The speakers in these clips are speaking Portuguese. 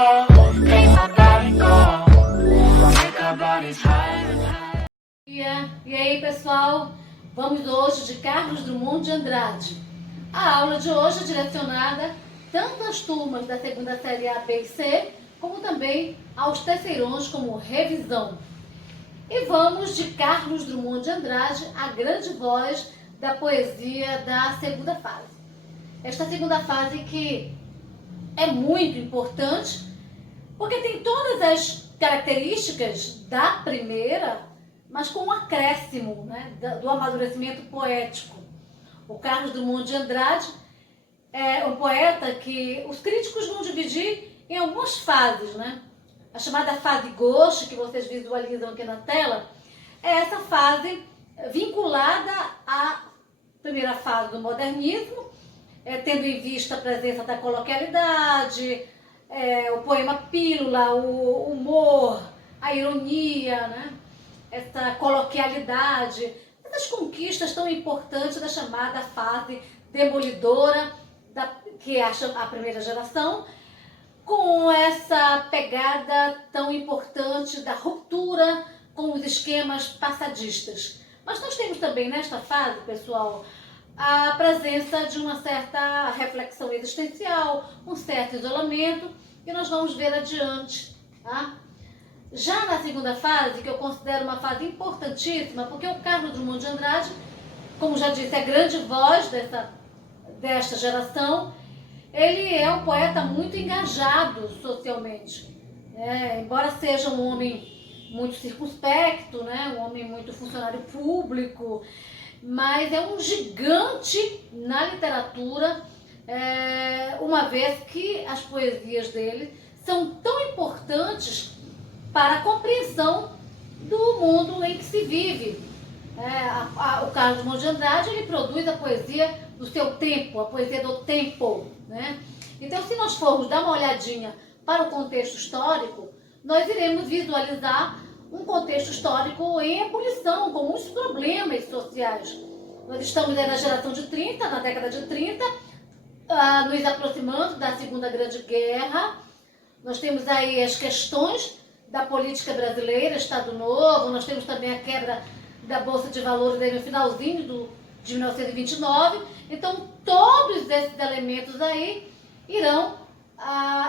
make my body go, make our bodies higher and higher. E aí, pessoal, vamos hoje de Carlos Drummond de Andrade. A aula de hoje é direcionada tanto às turmas da segunda série A, B e C, como também aos terceirões como revisão. E vamos de Carlos Drummond de Andrade, a grande voz da poesia da segunda fase. Esta segunda fase que é muito importante, porque tem todas as características da primeira, mas com um acréscimo, né, do amadurecimento poético. O Carlos Drummond de Andrade é um poeta que os críticos vão dividir em algumas fases, né? A chamada fase gauche, que vocês visualizam aqui na tela, é essa fase vinculada à primeira fase do modernismo, tendo em vista a presença da coloquialidade, o poema pílula, o humor, a ironia, né? Essa coloquialidade, essas conquistas tão importantes da chamada fase demolidora, que é a primeira geração, com essa pegada tão importante da ruptura com os esquemas passadistas. Mas nós temos também nesta fase, pessoal, a presença de uma certa reflexão existencial, um certo isolamento, e nós vamos ver adiante, tá? Já na segunda fase, que eu considero uma fase importantíssima, porque o Carlos Drummond de Andrade, como já disse, é a grande voz desta geração. Ele é um poeta muito engajado socialmente, embora seja um homem muito circunspecto, né? Um homem muito funcionário público, mas é um gigante na literatura, uma vez que as poesias dele são tão importantes para a compreensão do mundo em que se vive. O Carlos Drummond de Andrade, ele produz a poesia do seu tempo, a poesia do tempo, né? Então, se nós formos dar uma olhadinha para o contexto histórico, nós iremos visualizar um contexto histórico em ebulição, com muitos problemas sociais. Nós estamos aí na geração de 30, na década de 30, nos aproximando da Segunda Grande Guerra. Nós temos aí as questões da política brasileira, Estado Novo, nós temos também a quebra da Bolsa de Valores aí no finalzinho de 1929. Então, todos esses elementos aí irão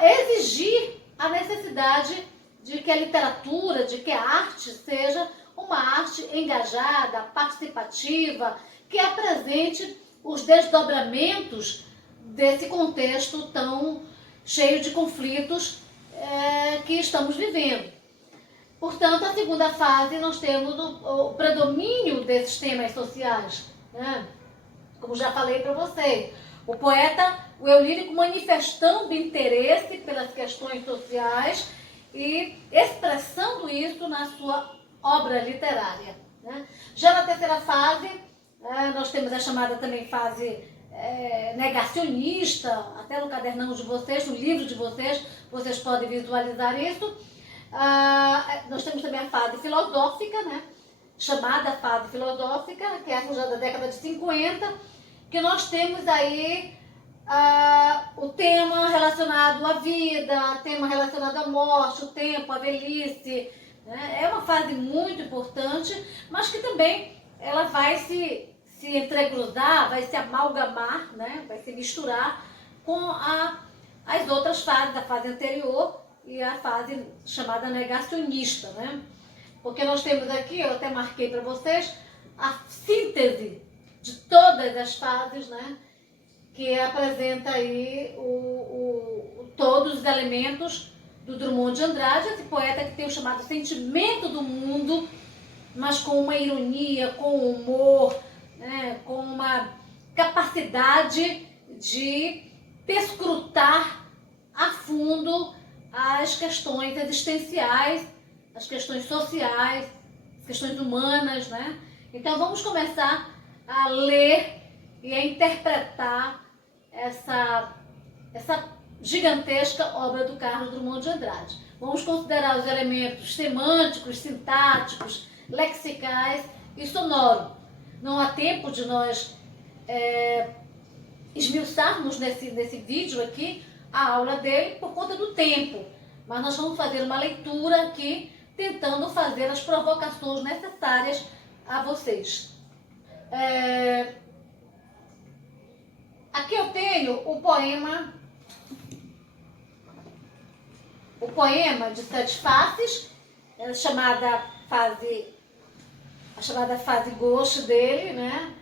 exigir a necessidade de que a literatura, de que a arte seja uma arte engajada, participativa, que apresente os desdobramentos desse contexto tão cheio de conflitos que estamos vivendo. Portanto, a segunda fase nós temos o predomínio desses temas sociais, né? Como já falei para vocês, o poeta, o eu lírico, manifestando interesse pelas questões sociais e expressando isso na sua obra literária, né? Já na terceira fase, nós temos a chamada também fase negacionista, até no cadernão de vocês, no livro de vocês, vocês podem visualizar isso. Nós temos também a fase filosófica, né? Chamada fase filosófica, que é essa já da década de 50, que nós temos aí o tema relacionado à vida, o tema relacionado à morte, o tempo, a velhice, né? É uma fase muito importante, mas que também ela vai se entregrudar, vai se amalgamar, né? Vai se misturar com as outras fases, a fase anterior e a fase chamada negacionista, né? Porque nós temos aqui, eu até marquei para vocês, a síntese de todas as fases, né? Que apresenta aí todos os elementos do Drummond de Andrade, esse poeta que tem o chamado sentimento do mundo, mas com uma ironia, com humor, né? Com uma capacidade de perscrutar a fundo as questões existenciais, as questões sociais, as questões humanas, né? Então vamos começar a ler e a interpretar essa gigantesca obra do Carlos Drummond de Andrade. Vamos considerar os elementos semânticos, sintáticos, lexicais e sonoros. Não há tempo de nós esmiuçarmos nesse vídeo aqui a aula dele por conta do tempo. mas nós vamos fazer uma leitura aqui, tentando fazer as provocações necessárias a vocês. Aqui eu tenho o poema de 7 faces, a chamada fase gauche dele, né?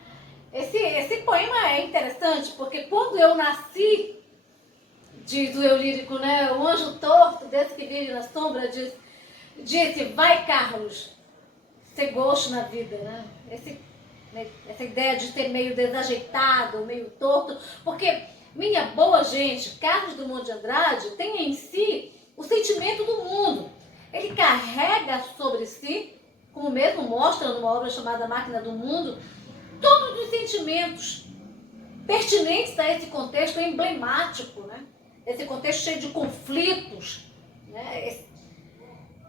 Esse poema é interessante porque quando eu nasci, diz o eu lírico, né? O anjo torto desse que vive na sombra disse, vai Carlos, ser gauche na vida, né? Essa ideia de ser meio desajeitado, meio torto, porque, minha boa gente, Carlos Drummond de Andrade tem em si o sentimento do mundo. Ele carrega sobre si, como mesmo mostra numa obra chamada Máquina do Mundo, todos os sentimentos pertinentes a esse contexto emblemático, né? Esse contexto cheio de conflitos, né?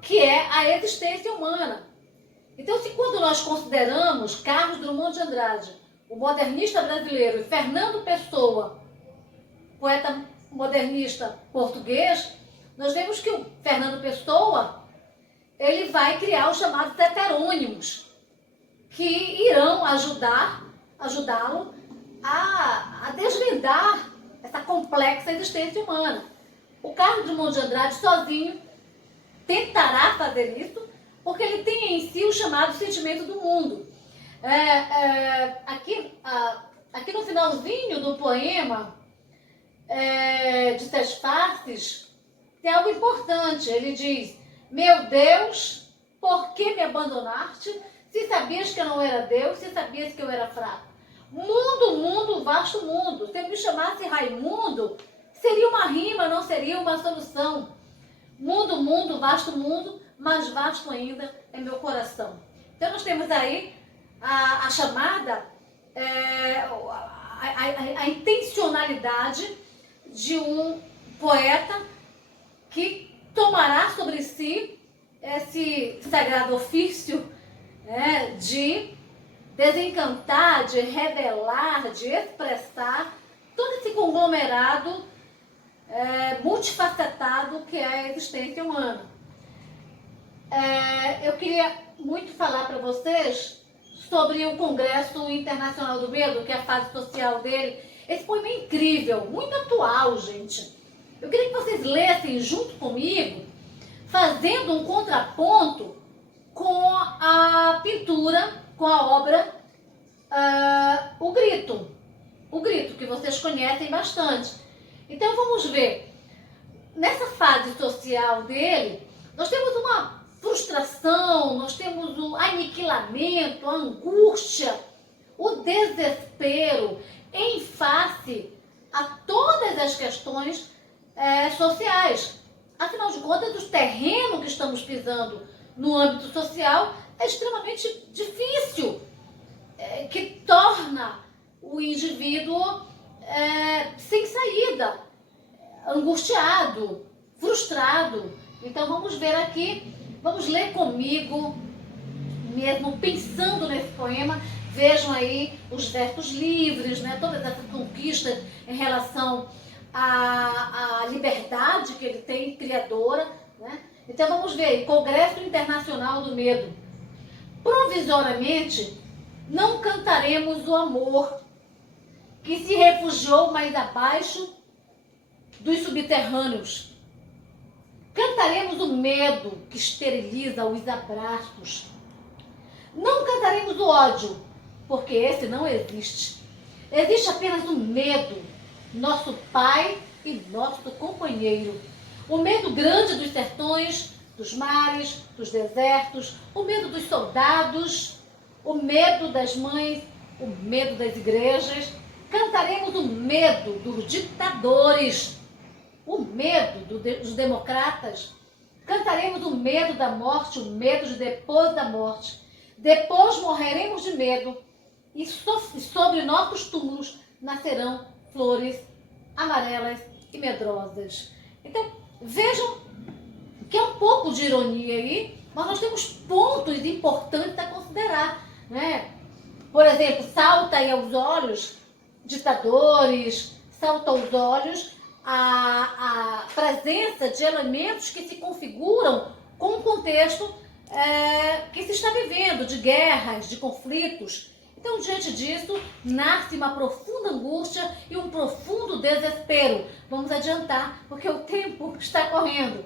Que é a existência humana. Então, se quando nós consideramos Carlos Drummond de Andrade, o modernista brasileiro, e Fernando Pessoa, poeta modernista português, nós vemos que o Fernando Pessoa, ele vai criar os chamados heterônimos, que irão ajudá-lo a desvendar essa complexa existência humana. O Carlos Drummond de Andrade sozinho tentará fazer isso, porque ele tem em si o chamado sentimento do mundo. Aqui no finalzinho do poema de 7 faces, tem algo importante. Ele diz, meu Deus, por que me abandonaste? Se sabias que eu não era Deus, se sabias que eu era fraco. Mundo, mundo, vasto mundo. Se eu me chamasse Raimundo, seria uma rima, não seria uma solução. Mundo, mundo, vasto mundo, mais vasto ainda é meu coração. Então nós temos aí a chamada, a intencionalidade de um poeta que tomará sobre si esse sagrado ofício de desencantar, de revelar, de expressar todo esse conglomerado multifacetado que é a existência humana. Eu queria muito falar para vocês sobre o Congresso Internacional do Medo, que é a fase social dele. Esse poema é incrível, muito atual, gente. Eu queria que vocês lessem junto comigo, fazendo um contraponto com a pintura, com a obra O Grito. O Grito, que vocês conhecem bastante. Então vamos ver. Nessa fase social dele, nós temos uma frustração, nós temos o aniquilamento, a angústia, o desespero em face a todas as questões sociais. Afinal de contas, o terreno que estamos pisando no âmbito social é extremamente difícil, que torna o indivíduo sem saída, angustiado, frustrado. Então vamos ver aqui, vamos ler comigo, mesmo pensando nesse poema. Vejam aí os versos livres, né? Todas essas conquistas em relação à liberdade que ele tem, criadora, né? Então vamos ver aí, Congresso Internacional do Medo. Provisoriamente, não cantaremos o amor que se refugiou mais abaixo dos subterrâneos. Cantaremos o medo que esteriliza os abraços. Não cantaremos o ódio, porque esse não existe. Existe apenas o medo, nosso pai e nosso companheiro. O medo grande dos sertões, dos mares, dos desertos, o medo dos soldados, o medo das mães, o medo das igrejas. Cantaremos o medo dos ditadores, o medo dos democratas. Cantaremos o medo da morte, o medo de depois da morte. Depois morreremos de medo e sobre nossos túmulos nascerão flores amarelas e medrosas. Então, vejam que é um pouco de ironia aí, mas nós temos pontos importantes a considerar, né? Por exemplo, salta aí aos olhos ditadores, salta aos olhos presença de elementos que se configuram com o contexto que se está vivendo, de guerras, de conflitos. Então, diante disso, nasce uma profunda angústia e um profundo desespero. Vamos adiantar, porque o tempo está correndo.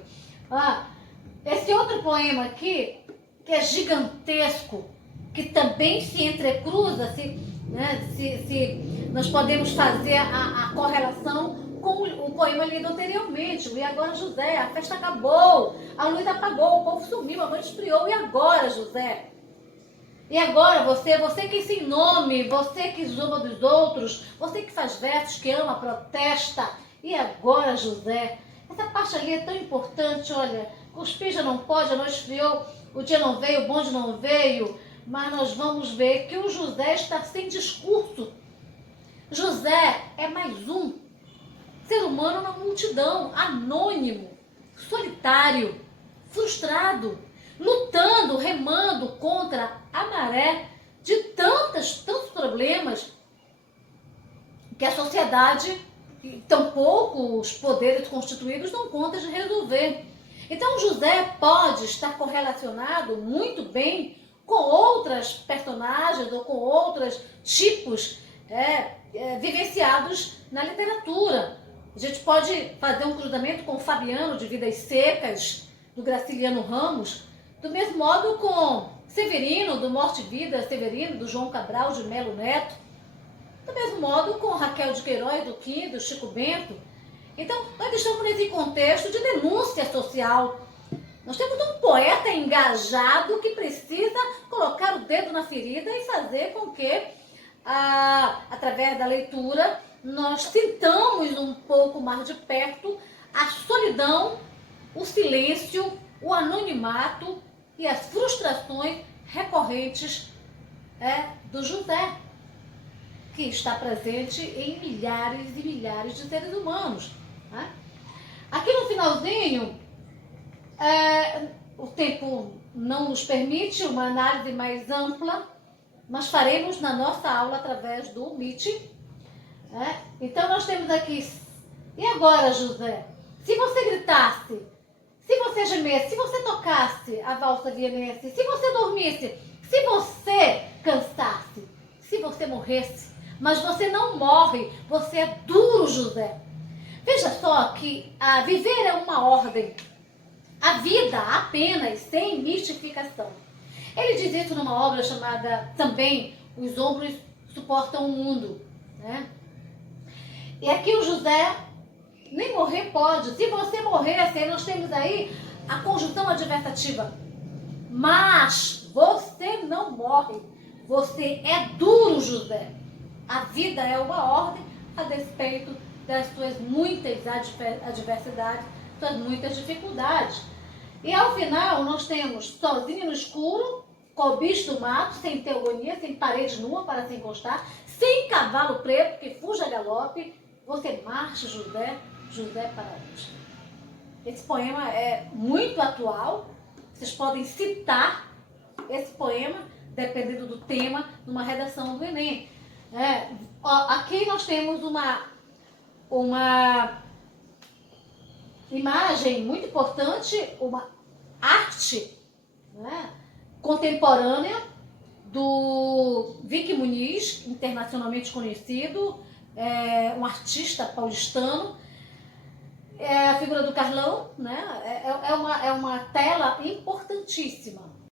Esse outro poema aqui, que é gigantesco, que também se entrecruza, se nós podemos fazer a correlação com o poema lido anteriormente. E agora, José, a festa acabou, a luz apagou, o povo sumiu, a noite esfriou. E agora, José? E agora você que sem nome, você que zomba dos outros, você que faz versos, que ama, protesta. E agora, José? Essa parte ali é tão importante, olha, cuspir já não pode, a noite esfriou, o dia não veio, o bonde não veio, mas nós vamos ver que o José está sem discurso. José é mais um ser humano na multidão, anônimo, solitário, frustrado, lutando, remando contra a maré de tantos problemas que a sociedade, tampouco os poderes constituídos, dão conta de resolver. Então, José pode estar correlacionado muito bem com outras personagens ou com outros tipos vivenciados na literatura. A gente pode fazer um cruzamento com o Fabiano, de Vidas Secas, do Graciliano Ramos, do mesmo modo com Severino, do Morte e Vida, Severino, do João Cabral de Melo Neto, do mesmo modo com Raquel de Queiroz, do Quim, do Chico Bento. Então, nós estamos nesse contexto de denúncia social. Nós temos um poeta engajado que precisa colocar o dedo na ferida e fazer com que, através da leitura, nós sintamos um pouco mais de perto a solidão, o silêncio, o anonimato e as frustrações recorrentes do José, que está presente em milhares e milhares de seres humanos. Né? Aqui no finalzinho, o tempo não nos permite uma análise mais ampla, mas faremos na nossa aula através do Meet. Então nós temos aqui, e agora, José? Se você gritasse, se você gemesse, se você tocasse a valsa vienense, se você dormisse, se você cansasse, se você morresse, mas você não morre, você é duro, José. Veja só que viver é uma ordem, a vida apenas sem mistificação. Ele diz isso numa obra chamada também Os Ombros Suportam o Mundo. Né? E aqui o José nem morrer pode. Se você morresse, nós temos aí a conjunção adversativa. Mas você não morre. Você é duro, José. A vida é uma ordem a despeito das suas muitas adversidades, suas muitas dificuldades. E ao final nós temos sozinho no escuro, cobiço do mato, sem teogonia, sem parede nua para se encostar, sem cavalo preto que fuja a galope, você marcha, José, José para onde? Esse poema é muito atual, vocês podem citar esse poema, dependendo do tema, numa redação do Enem. Aqui nós temos uma imagem muito importante, uma arte contemporânea do Vicky Muniz, internacionalmente conhecido, um artista paulistano, a figura do Carlão, é uma tela importantíssima.